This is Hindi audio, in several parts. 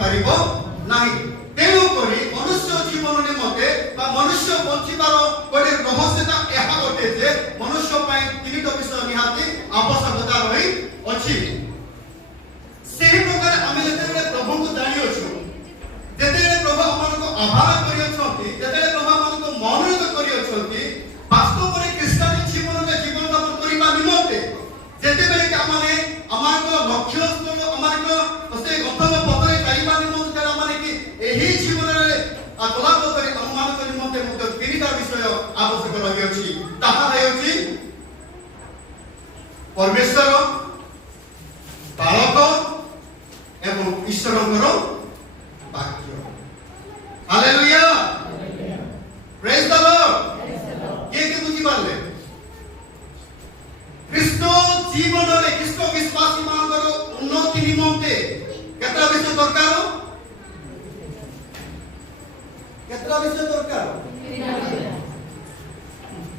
परिबो नाही तेणु करी मनुष्य जीवन निमते बा मनुष्य बंचिबार गोटे रहस्यता एहा गोटे जे मनुष्य पय तीनटा विषय निहाती आवश्यकता रही अछि सेही प्रकार आमे जते प्रभु को जानि अछु जते प्रभु हमन को आभार करि अछंती जते प्रभु हमन को मनोनीत करि अछंती वास्तव में क्रिश्चियन जीवन में जीवन यापन करिबा निमते जते बेले के हमने अमार को लक्ष्य स्तंभ अमार को से गंतव्य पथरे जाइबा निमते जरा माने कि एही जीवन रे अगला पथरे अनुमान को निमते मुक्त तीनटा विषय आवश्यक रहि अछि ताहा अछि परमेश्वर बालक एवं ईश्वरଙ୍କର वाक्य हालेलुया प्रेज द लॉर्ड ये के बुझी पाले ख्रीष्ट जीवन रे ख्रीष्ट विश्वासी मानकर उन्नति निमंते केतरा विषय दरकार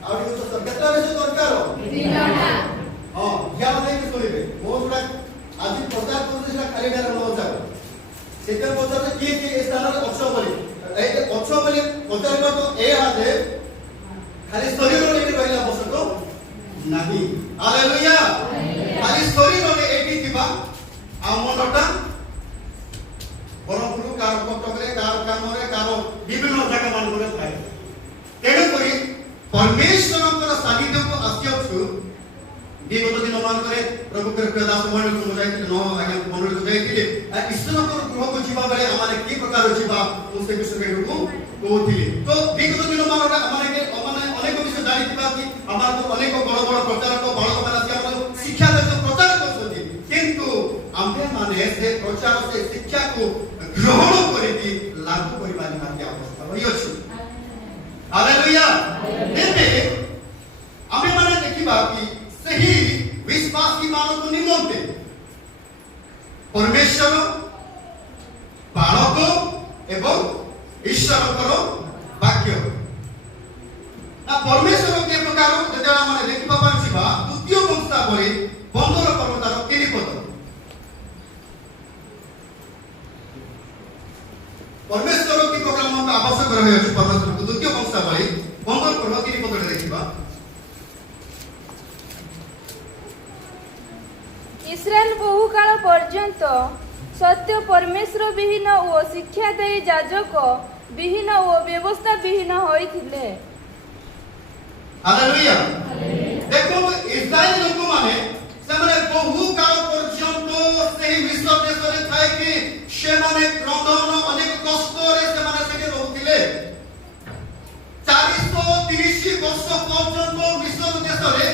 आउडी तो केतरा विषय दरकार हां ध्यान दे के सुनिबे बहुत बड़ा आज प्रचार करते सेटा खाली डार न जाओ सेटा प्रचार किए कि ए स्थान रे अक्ष बोली ए अक्ष बोली प्रचार कर तो ए आजे खाली शरीर रे रहला आवश्यक नाही हालेलुया खाली शरीर रे एठी थिबा आ मनटा बरपुर कार कटक रे कार काम रे कार विभिन्न जगह मान रे थाए तेणु करी परमेश्वरଙ୍କର सानिध्य को आस्यछु विगत दिन मान करे प्रभु के दास मन को जाइते न आगे मन को जाइते ईश्वर को गृह को जीवा बेले हमारे की प्रकार जीवा उसे विषय को कहथिले तो विगत दिन मान हमारे अनेक विषय जानितिबा कि हमार को अनेक बड़ बड़ प्रचारक बालक माने हमर शिक्षा देश प्रचार करछथि किंतु आम्भे माने से प्रचार से शिक्षा को ग्रहण करिति लागू करिबा निहाती अवस्था रहि अछि हालेलुया एबे आम्भे माने देखिबा कि सही विश्वासी मानक निमंते परमेश्वर बालक एवं ईश्वरकर वाक्य ना परमेश्वर के प्रकार जदे माने देखिबा पाछिबा द्वितीय वंशावली 15 पर्वतार 3 पद परमेश्वर के प्रकार मन आवश्यक रहे अछि परमेश्वर को द्वितीय वंशावली 15 पर्व 3 पद देखिबा इस्राएल बहुकाल पर्यंत सत्य परमेश्वर विहीन ओ शिक्षादायी याजक विहीन ओ व्यवस्था विहीन होइथिले हालेलुया देखो इस्राएल लोक माने सेमाने बहुकाल पर्यंत सेही विश्व देश रे थाए कि सेमाने क्रंदन अनेक कष्ट रे सेमाने सेके रहउतिले 430 वर्ष पर्यंत विश्व देश रे